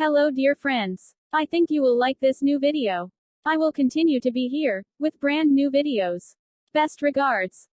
Hello dear friends. I think you will like this new video. I will continue to be here, with brand new videos. Best regards.